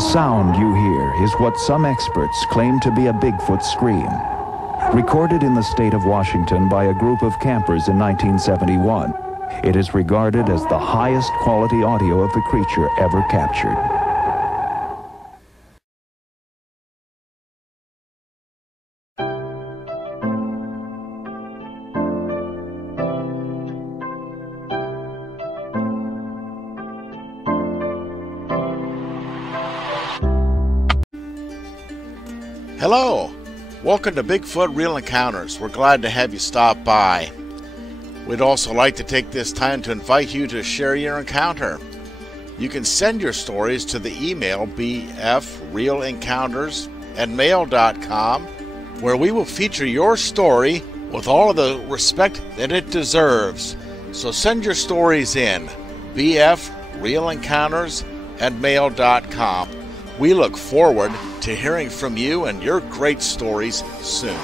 The sound you hear is what some experts claim to be a Bigfoot scream. Recorded in the state of Washington by a group of campers in 1971, it is regarded as the highest quality audio of the creature ever captured. Hello! Welcome to Bigfoot Real Encounters. We're glad to have you stop by. We'd also like to take this time to invite you to share your encounter. You can send your stories to the email bfrealencounters@mail.com, where we will feature your story with all of the respect that it deserves. So send your stories in, bfrealencounters@mail.com. We look forward to hearing from you and your great stories soon.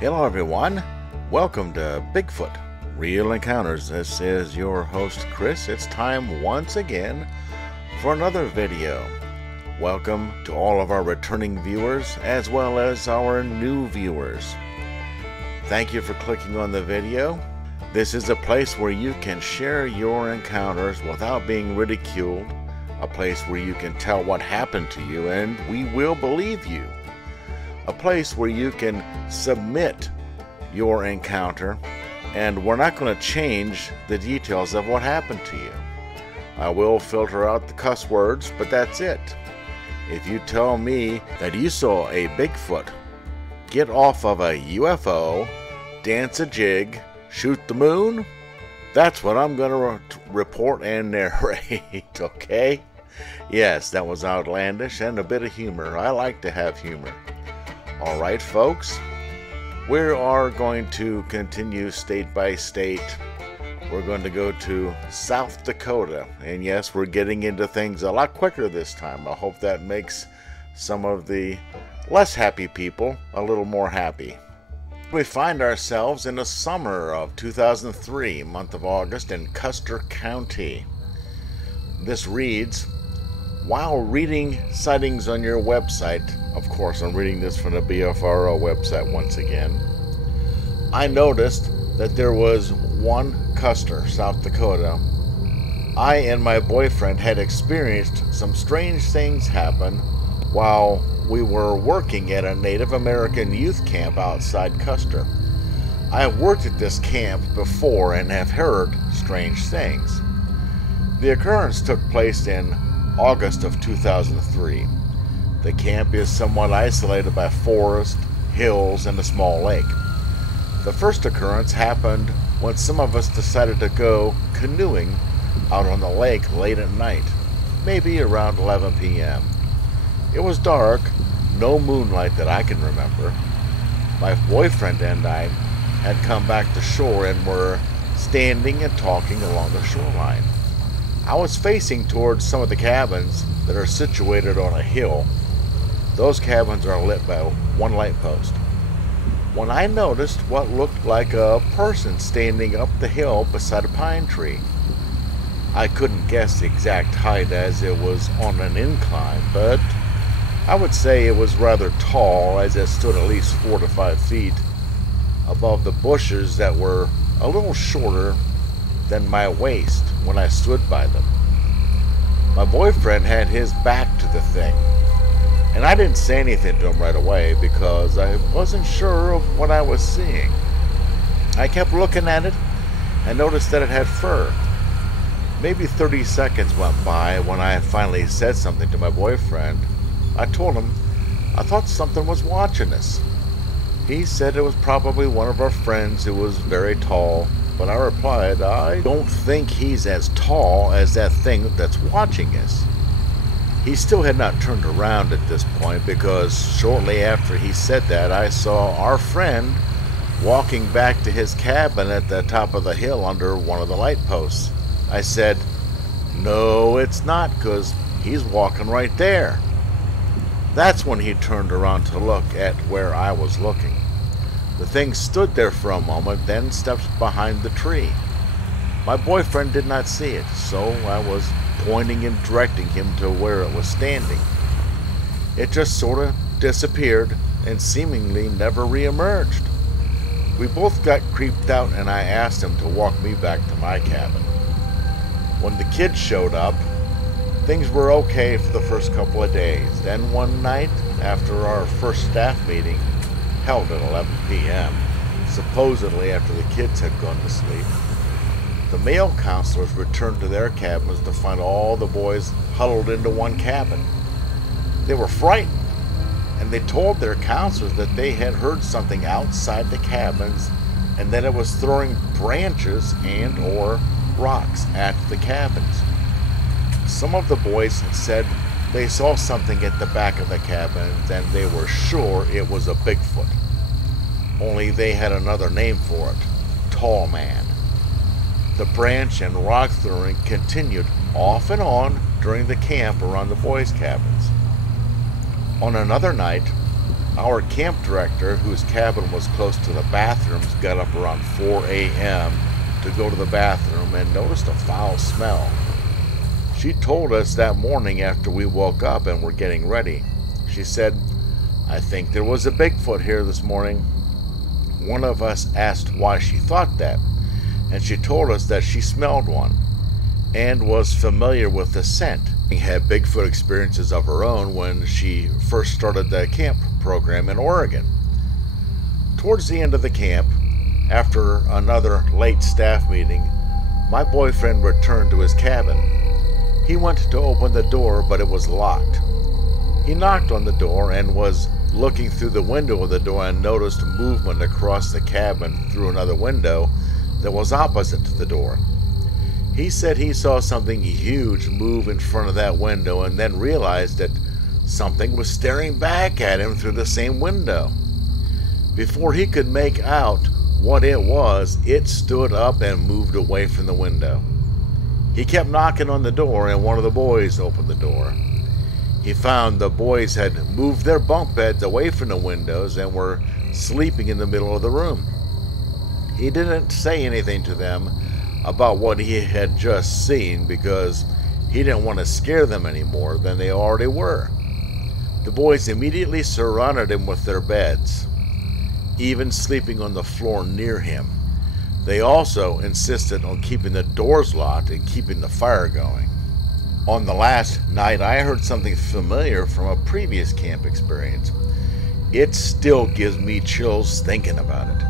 Hello everyone, welcome to Bigfoot Real Encounters. This is your host Chris. It's time once again for another video. Welcome to all of our returning viewers as well as our new viewers. Thank you for clicking on the video. This is a place where you can share your encounters without being ridiculed, a place where you can tell what happened to you and we will believe you, a place where you can submit your encounter and we're not going to change the details of what happened to you. I will filter out the cuss words, but that's it. If you tell me that you saw a Bigfoot get off of a UFO, dance a jig, shoot the moon, that's what I'm going to report and narrate, okay? Yes, that was outlandish and a bit of humor. I like to have humor. Alright, folks, we are going to continue state by state. We're going to go to South Dakota, and yes, we're getting into things a lot quicker this time. I hope that makes some of the less happy people a little more happy. We find ourselves in the summer of 2003, month of August, in Custer County. This reads, while reading sightings on your website, of course I'm reading this from the BFRO website once again, I noticed that there was one Custer, South Dakota. I and my boyfriend had experienced some strange things happen while we were working at a Native American youth camp outside Custer. I have worked at this camp before and have heard strange things. The occurrence took place in August of 2003. The camp is somewhat isolated by forest, hills, and a small lake. The first occurrence happened when some of us decided to go canoeing out on the lake late at night, maybe around 11 p.m. It was dark, no moonlight that I can remember. My boyfriend and I had come back to shore and were standing and talking along the shoreline. I was facing towards some of the cabins that are situated on a hill. Those cabins are lit by one light post. When I noticed what looked like a person standing up the hill beside a pine tree. I couldn't guess the exact height as it was on an incline, but I would say it was rather tall, as it stood at least 4 to 5 feet above the bushes that were a little shorter than my waist when I stood by them. My boyfriend had his back to the thing, and I didn't say anything to him right away because I wasn't sure of what I was seeing. I kept looking at it and noticed that it had fur. Maybe 30 seconds went by when I finally said something to my boyfriend. I told him I thought something was watching us. He said it was probably one of our friends who was very tall, but I replied, I don't think he's as tall as that thing that's watching us. He still had not turned around at this point because shortly after he said that, I saw our friend walking back to his cabin at the top of the hill under one of the light posts. I said, no, it's not, because he's walking right there. That's when he turned around to look at where I was looking. The thing stood there for a moment, then stepped behind the tree. My boyfriend did not see it, so I was pointing and directing him to where it was standing. It just sort of disappeared and seemingly never re-emerged. We both got creeped out, and I asked him to walk me back to my cabin. When the kids showed up, things were okay for the first couple of days. Then one night, after our first staff meeting, held at 11 p.m., supposedly after the kids had gone to sleep, the male counselors returned to their cabins to find all the boys huddled into one cabin. They were frightened, and they told their counselors that they had heard something outside the cabins and that it was throwing branches and or rocks at the cabins. Some of the boys said they saw something at the back of the cabins and they were sure it was a Bigfoot. Only they had another name for it, Tall Man. The branch and rock throwing continued off and on during the camp around the boys' cabins. On another night, our camp director, whose cabin was close to the bathrooms, got up around 4 a.m. to go to the bathroom and noticed a foul smell. She told us that morning after we woke up and were getting ready. She said, "I think there was a Bigfoot here this morning." One of us asked why she thought that, and she told us that she smelled one and was familiar with the scent. She had Bigfoot experiences of her own when she first started the camp program in Oregon. Towards the end of the camp, after another late staff meeting, my boyfriend returned to his cabin. He went to open the door, but it was locked. He knocked on the door and was looking through the window of the door and noticed movement across the cabin through another window that was opposite to the door. He said he saw something huge move in front of that window and then realized that something was staring back at him through the same window. Before he could make out what it was, it stood up and moved away from the window. He kept knocking on the door and one of the boys opened the door. He found the boys had moved their bunk beds away from the windows and were sleeping in the middle of the room. He didn't say anything to them about what he had just seen because he didn't want to scare them any more than they already were. The boys immediately surrounded him with their beds, even sleeping on the floor near him. They also insisted on keeping the doors locked and keeping the fire going. On the last night, I heard something familiar from a previous camp experience. It still gives me chills thinking about it.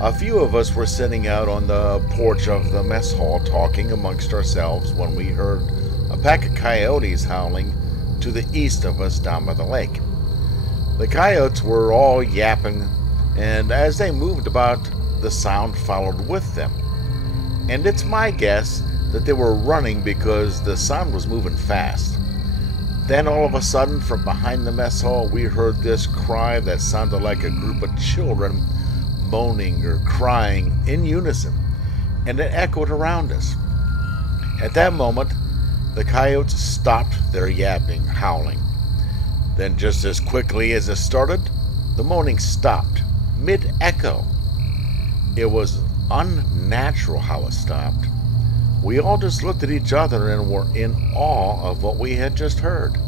A few of us were sitting out on the porch of the mess hall talking amongst ourselves when we heard a pack of coyotes howling to the east of us down by the lake. The coyotes were all yapping, and as they moved about, the sound followed with them. And it's my guess that they were running because the sound was moving fast. Then all of a sudden, from behind the mess hall, we heard this cry that sounded like a group of children moaning or crying in unison, and it echoed around us. At that moment, the coyotes stopped their yapping, howling. Then just as quickly as it started, the moaning stopped, mid-echo. It was unnatural how it stopped. We all just looked at each other and were in awe of what we had just heard.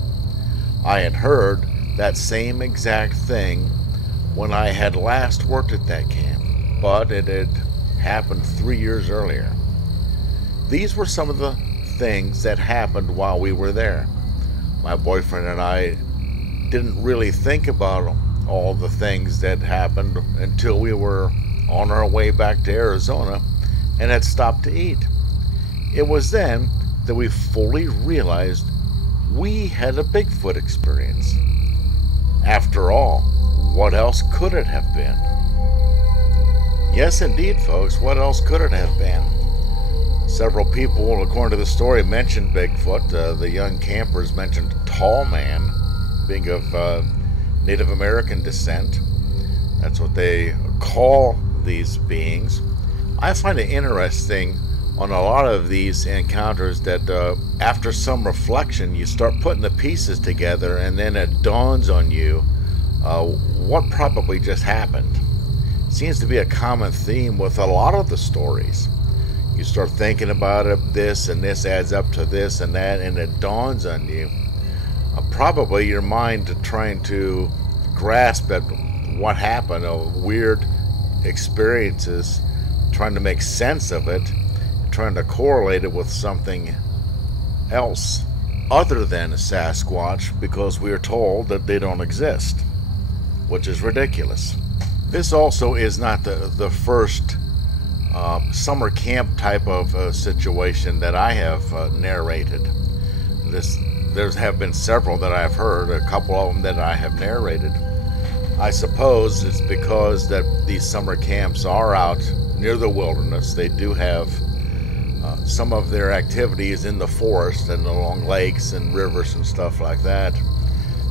I had heard that same exact thing when I had last worked at that camp, but it had happened 3 years earlier. These were some of the things that happened while we were there. My boyfriend and I didn't really think about all the things that happened until we were on our way back to Arizona and had stopped to eat. It was then that we fully realized we had a Bigfoot experience. After all, what else could it have been? Yes, indeed, folks, what else could it have been? Several people, according to the story, mentioned Bigfoot. The young campers mentioned Tall Man, being of Native American descent. That's what they call these beings. I find it interesting on a lot of these encounters that after some reflection, you start putting the pieces together, and then it dawns on you what probably just happened. Seems to be a common theme with a lot of the stories. You start thinking about it, this and this adds up to this and that, and it dawns on you. Probably your mind trying to grasp at what happened, weird experiences, trying to make sense of it, trying to correlate it with something else other than a Sasquatch, because we are told that they don't exist, which is ridiculous. This also is not the first summer camp type of situation that I have narrated. There have been several that I've heard, a couple of them that I have narrated. I suppose it's because that these summer camps are out near the wilderness. They do have some of their activities in the forest and along lakes and rivers and stuff like that,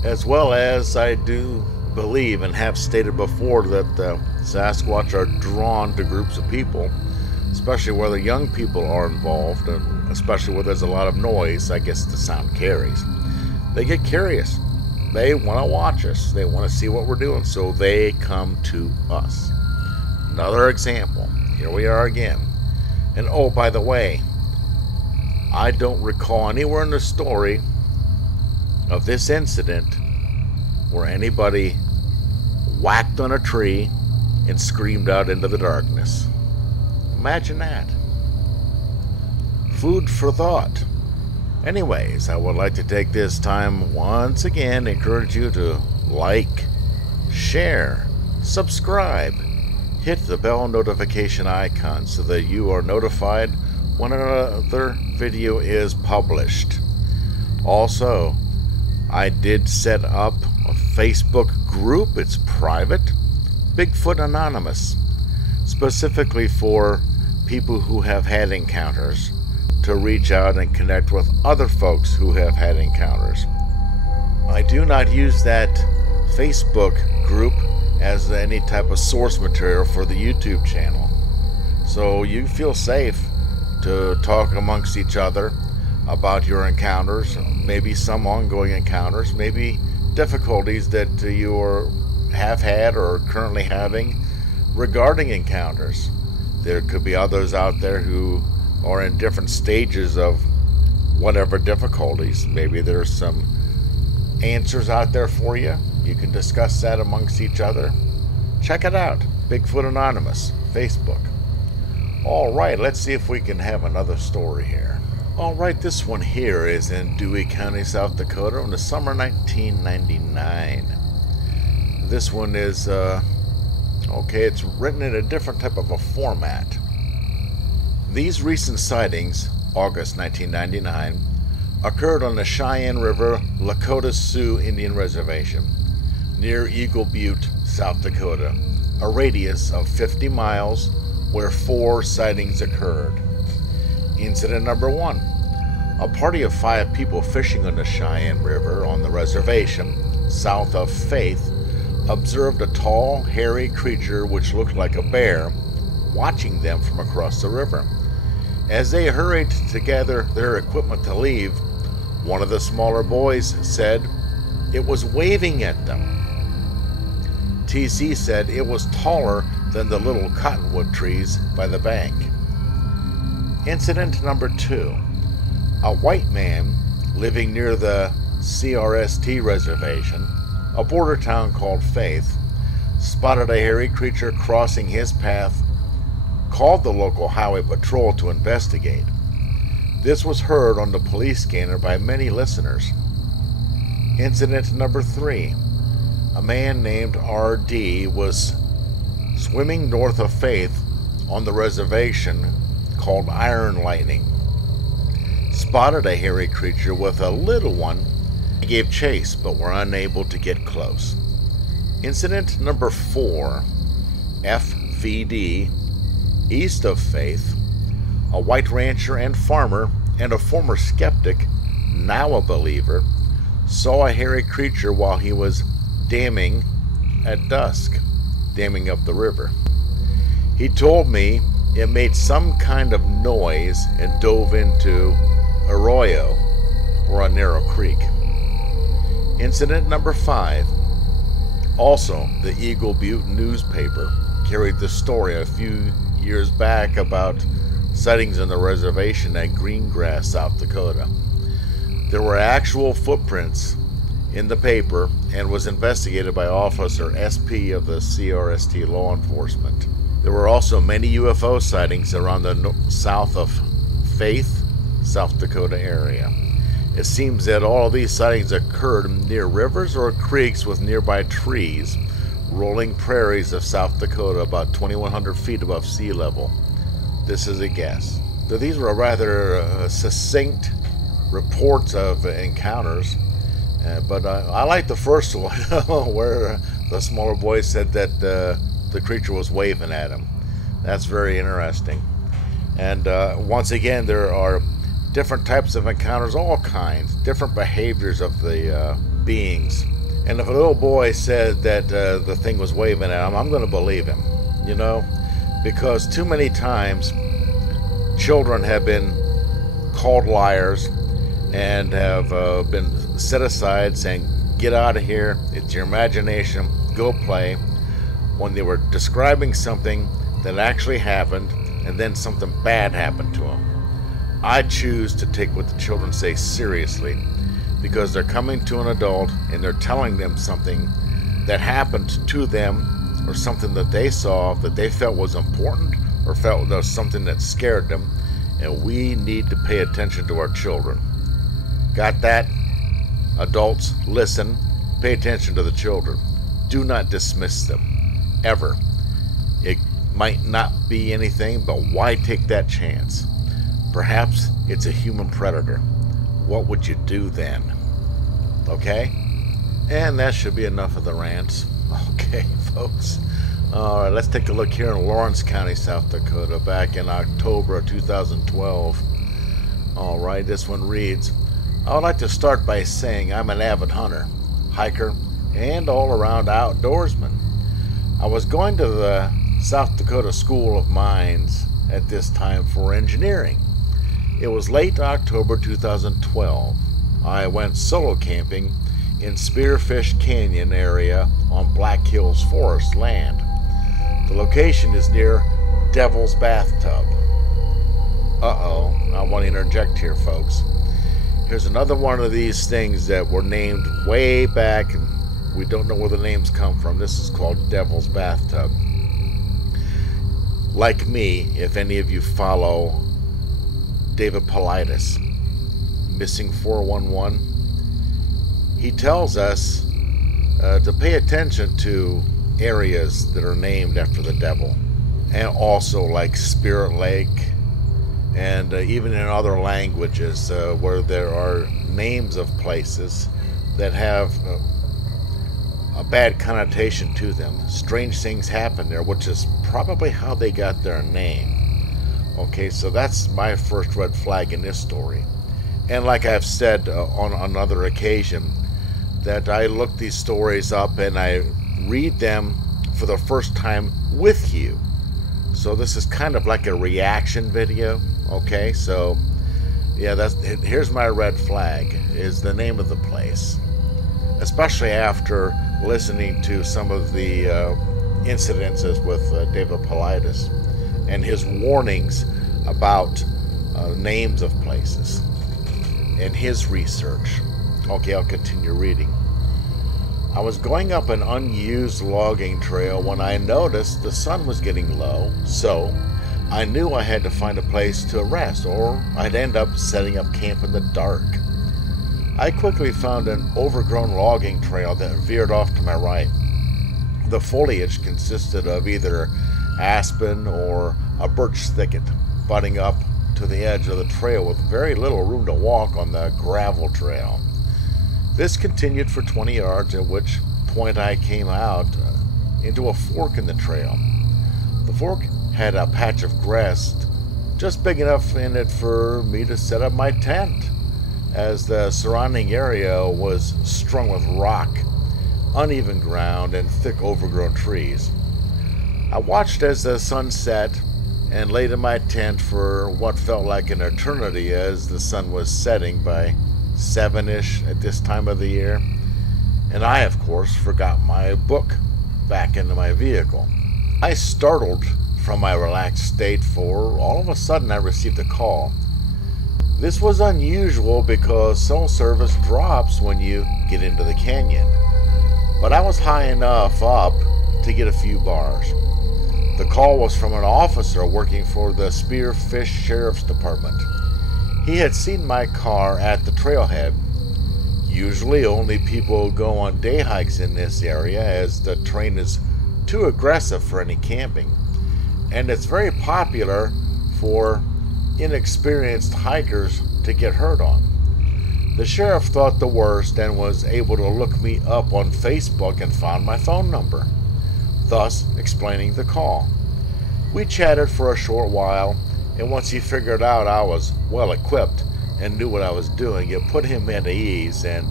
as well as I do believe and have stated before that Sasquatch are drawn to groups of people, especially where the young people are involved, and especially where there's a lot of noise. I guess the sound carries. They get curious. They want to watch us. They want to see what we're doing, so they come to us. Another example. Here we are again. And oh, by the way, I don't recall anywhere in the story of this incident where anybody whacked on a tree and screamed out into the darkness. Imagine that. Food for thought. Anyways, I would like to take this time once again to encourage you to like, share, subscribe, hit the bell notification icon so that you are notified when another video is published. Also, I did set up a Facebook group. It's private, Bigfoot Anonymous, specifically for people who have had encounters, to reach out and connect with other folks who have had encounters. I do not use that Facebook group as any type of source material for the YouTube channel. So you feel safe to talk amongst each other about your encounters, maybe some ongoing encounters, maybe difficulties that you have had or are currently having regarding encounters. There could be others out there who are in different stages of whatever difficulties. Maybe there's some answers out there for you. You can discuss that amongst each other. Check it out. Bigfoot Anonymous, Facebook. Alright, let's see if we can have another story here. Alright, this one here is in Dewey County, South Dakota in the summer 1999. This one is, it's written in a different type of a format. These recent sightings, August 1999, occurred on the Cheyenne River Lakota Sioux Indian Reservation, near Eagle Butte, South Dakota, a radius of 50 miles where 4 sightings occurred. Incident number 1. A party of 5 people fishing on the Cheyenne River on the reservation, south of Faith, observed a tall, hairy creature which looked like a bear, watching them from across the river. As they hurried to gather their equipment to leave, one of the smaller boys said it was waving at them. TC said it was taller than the little cottonwood trees by the bank. Incident number 2. A white man living near the CRST reservation, a border town called Faith, spotted a hairy creature crossing his path, called the local highway patrol to investigate. This was heard on the police scanner by many listeners. Incident number 3. A man named R.D. was swimming north of Faith on the reservation called Iron Lightning. Spotted a hairy creature with a little one. They gave chase but were unable to get close. Incident number 4. FVD, east of Faith, a white rancher and farmer and a former skeptic, now a believer, saw a hairy creature while he was damming at dusk, damming up the river. He told me it made some kind of noise and dove into arroyo, or a narrow creek. Incident number 5. Also, the Eagle Butte newspaper carried the story a few years back about sightings on the reservation at Greengrass, South Dakota. There were actual footprints in the paper and was investigated by Officer SP of the CRST law enforcement. There were also many UFO sightings around the south of Faith, South Dakota area. It seems that all of these sightings occurred near rivers or creeks with nearby trees, rolling prairies of South Dakota about 2,100 feet above sea level. This is a guess. So these were rather succinct reports of encounters, but I like the first one where the smaller boy said that the creature was waving at him. That's very interesting. And once again, there are different types of encounters, all kinds, different behaviors of the beings. And if a little boy said that the thing was waving at him, I'm going to believe him, you know, because too many times children have been called liars and have been set aside saying, get out of here, it's your imagination, go play, when they were describing something that actually happened and then something bad happened to them. I choose to take what the children say seriously because they're coming to an adult and they're telling them something that happened to them or something that they saw that they felt was important or felt there was something that scared them, and we need to pay attention to our children. Got that? Adults, listen, pay attention to the children. Do not dismiss them, ever. It might not be anything, but why take that chance? Perhaps it's a human predator. What would you do then? Okay? And that should be enough of the rants. Okay, folks. Alright, let's take a look here in Lawrence County, South Dakota, back in October of 2012. Alright, this one reads, I would like to start by saying I'm an avid hunter, hiker, and all-around outdoorsman. I was going to the South Dakota School of Mines at this time for engineering. It was late October 2012. I went solo camping in Spearfish Canyon area on Black Hills Forest land. The location is near Devil's Bathtub. Uh-oh, I want to interject here, folks. Here's another one of these things that were named way back, and we don't know where the names come from. This is called Devil's Bathtub. Like me, if any of you follow David Paulides, Missing 411, he tells us to pay attention to areas that are named after the devil, and also like Spirit Lake, and even in other languages where there are names of places that have a bad connotation to them. Strange things happen there, which is probably how they got their name. Okay, so that's my first red flag in this story. And like I've said on another occasion, that I look these stories up and I read them for the first time with you. So this is kind of like a reaction video. Okay, so yeah, here's my red flag, is the name of the place. Especially after listening to some of the incidences with David Paulides and his warnings about names of places and his research. Okay, I'll continue reading. I was going up an unused logging trail when I noticed the sun was getting low, so I knew I had to find a place to rest or I'd end up setting up camp in the dark. I quickly found an overgrown logging trail that veered off to my right. The foliage consisted of either aspen or a birch thicket, butting up to the edge of the trail with very little room to walk on the gravel trail. This continued for 20 yards, at which point I came out into a fork in the trail. The fork had a patch of grass just big enough in it for me to set up my tent, as the surrounding area was strung with rock, uneven ground, and thick overgrown trees. I watched as the sun set and laid in my tent for what felt like an eternity as the sun was setting by 7-ish at this time of the year, and I, of course, forgot my book back into my vehicle. I startled from my relaxed state, for all of a sudden I received a call. This was unusual because cell service drops when you get into the canyon, but I was high enough up to get a few bars. The call was from an officer working for the Spearfish Sheriff's Department. He had seen my car at the trailhead. Usually only people go on day hikes in this area, as the terrain is too aggressive for any camping, and it's very popular for inexperienced hikers to get hurt on. The sheriff thought the worst and was able to look me up on Facebook and found my phone number, thus explaining the call. We chatted for a short while, and once he figured out I was well equipped and knew what I was doing, it put him at ease and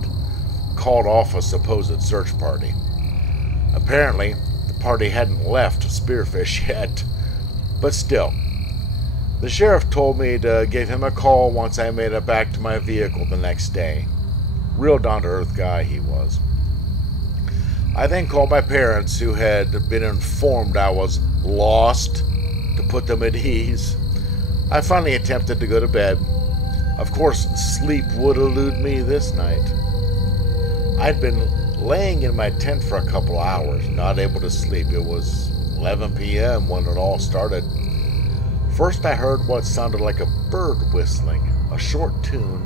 called off a supposed search party. Apparently, the party hadn't left Spearfish yet, but still. The sheriff told me to give him a call once I made it back to my vehicle the next day. Real down-to-earth guy he was. I then called my parents, who had been informed I was lost, to put them at ease. I finally attempted to go to bed. Of course, sleep would elude me this night. I'd been laying in my tent for a couple hours, not able to sleep. It was 11 p.m. when it all started. First I heard what sounded like a bird whistling, a short tune,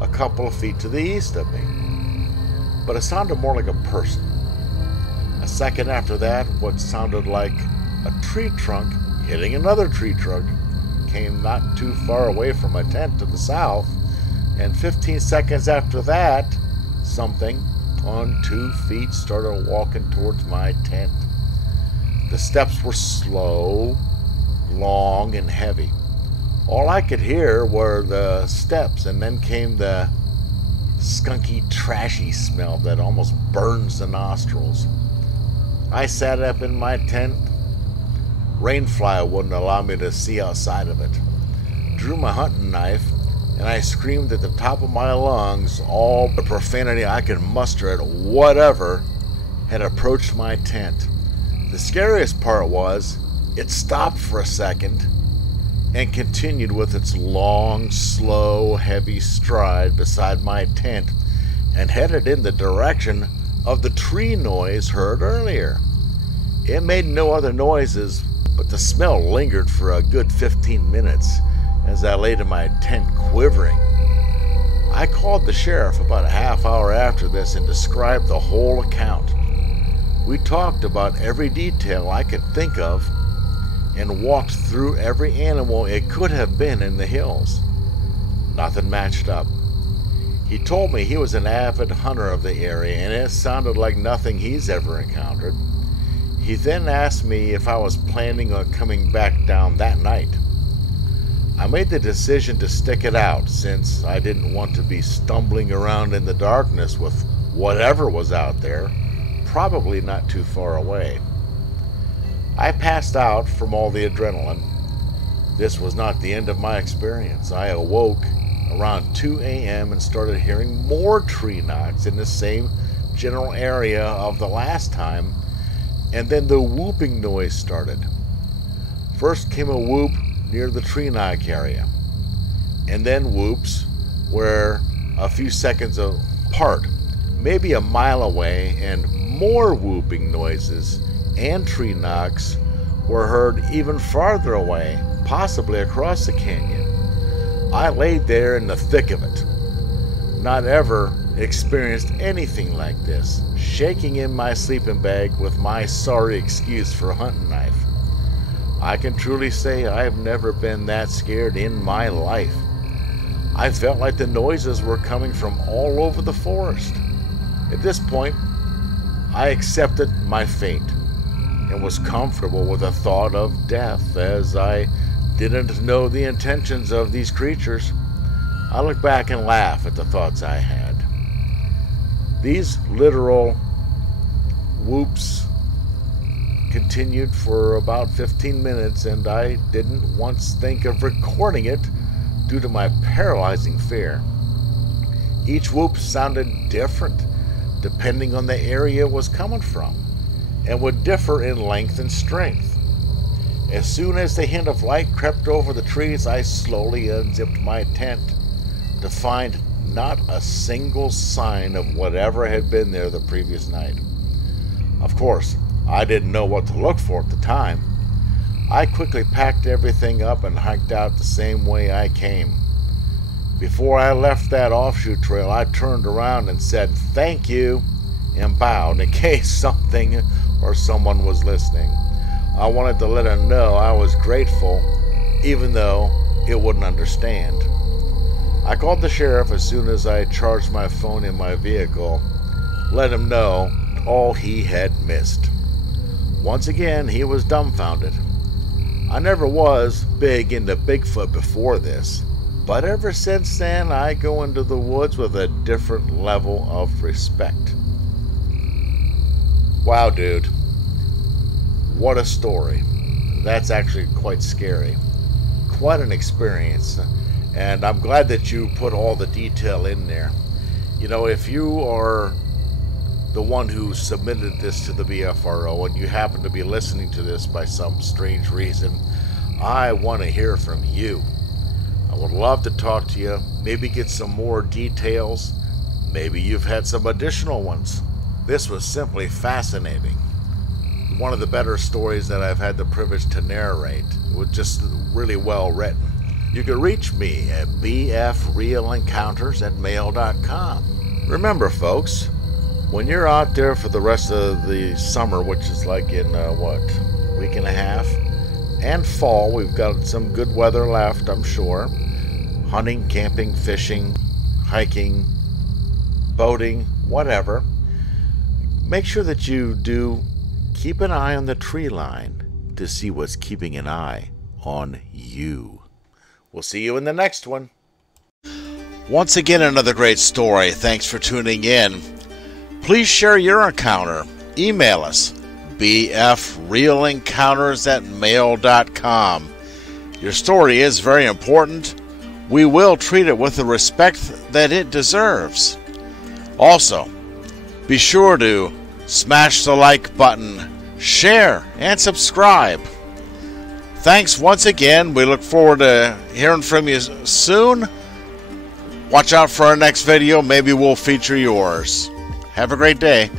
a couple of feet to the east of me. But it sounded more like a person. A second after that, what sounded like a tree trunk hitting another tree trunk came not too far away from my tent to the south, and 15 seconds after that, something on 2 feet started walking towards my tent. The steps were slow, long, and heavy. All I could hear were the steps, and then came the skunky, trashy smell that almost burns the nostrils. I sat up in my tent. Rainfly wouldn't allow me to see outside of it. Drew my hunting knife, and I screamed at the top of my lungs all the profanity I could muster at whatever had approached my tent. The scariest part was, it stopped for a second and continued with its long, slow, heavy stride beside my tent and headed in the direction of the tree noise heard earlier. It made no other noises, but the smell lingered for a good 15 minutes as I laid in my tent quivering. I called the sheriff about a half hour after this and described the whole account. We talked about every detail I could think of and walked through every animal it could have been in the hills. Nothing matched up. He told me he was an avid hunter of the area, and it sounded like nothing he's ever encountered. He then asked me if I was planning on coming back down that night. I made the decision to stick it out, since I didn't want to be stumbling around in the darkness with whatever was out there, probably not too far away. I passed out from all the adrenaline. This was not the end of my experience. I awoke around 2 a.m. and started hearing more tree knocks in the same general area of the last time, and then the whooping noise started. First came a whoop near the tree knock area, and then whoops were a few seconds apart, maybe a mile away, and more whooping noises and tree knocks were heard even farther away, possibly across the canyon. I laid there in the thick of it. Not ever experienced anything like this, shaking in my sleeping bag with my sorry excuse for a hunting knife. I can truly say I've never been that scared in my life. I felt like the noises were coming from all over the forest. At this point, I accepted my fate and was comfortable with the thought of death, as I didn't know the intentions of these creatures. I look back and laugh at the thoughts I had. These literal whoops continued for about 15 minutes, and I didn't once think of recording it due to my paralyzing fear. Each whoop sounded different depending on the area it was coming from, and would differ in length and strength. As soon as the hint of light crept over the trees, I slowly unzipped my tent to find not a single sign of whatever had been there the previous night. Of course, I didn't know what to look for at the time. I quickly packed everything up and hiked out the same way I came. Before I left that offshoot trail, I turned around and said thank you and bowed in case something or someone was listening. I wanted to let them know I was grateful, even though it wouldn't understand. I called the sheriff as soon as I charged my phone in my vehicle, let him know all he had missed. Once again, he was dumbfounded. I never was big into Bigfoot before this, but ever since then, I go into the woods with a different level of respect. Wow, dude. What a story. That's actually quite scary. Quite an experience. And I'm glad that you put all the detail in there. You know, if you are the one who submitted this to the BFRO and you happen to be listening to this by some strange reason, I want to hear from you. I would love to talk to you, maybe get some more details. Maybe you've had some additional ones. This was simply fascinating. One of the better stories that I've had the privilege to narrate. It was just really well written. You can reach me at bfrealencounters@mail.com. Remember, folks, when you're out there for the rest of the summer, which is like in, week and a half, and fall, we've got some good weather left, I'm sure. Hunting, camping, fishing, hiking, boating, whatever. Make sure that you do keep an eye on the tree line to see what's keeping an eye on you. We'll see you in the next one. Once again, another great story. Thanks for tuning in. Please share your encounter. Email us, bfrealencounters@mail.com. Your story is very important. We will treat it with the respect that it deserves. Also, be sure to smash the like button, share, and subscribe. Thanks once again. We look forward to hearing from you soon. Watch out for our next video. Maybe we'll feature yours. Have a great day.